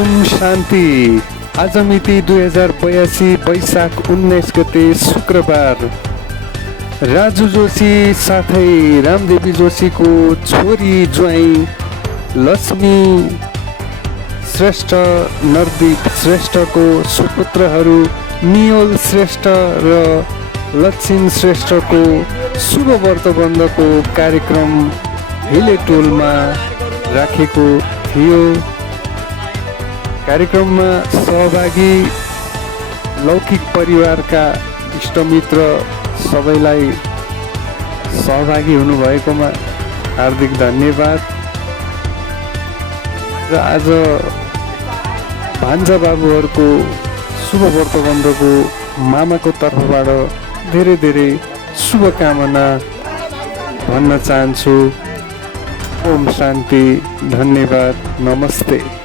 ओम शान्ति। आज मिति 2082 वैशाख 19 गते शुक्रबार। राजु जोशी साथै रामदेवी जोशीको छोरी ज्वाइँ लक्ष्मी श्रेष्ठ, नरदीप श्रेष्ठको सुपुत्रहरू नियोल श्रेष्ठ र लक्षिम श्रेष्ठको शुभ व्रतबन्धको कार्यक्रम हिलेटोलमा राखेको थियो। कार्यक्रममा सहभागी लौकिक परिवारका इष्टमित्र सबैलाई सहभागी हुनुभएकोमा हार्दिक धन्यवाद। र आज भान्जा बाबुहरूको शुभ व्रतबन्धको मामाको तर्फबाट धेरै धेरै शुभकामना भन्न चाहन्छु। ओम शान्ति। धन्यवाद। नमस्ते।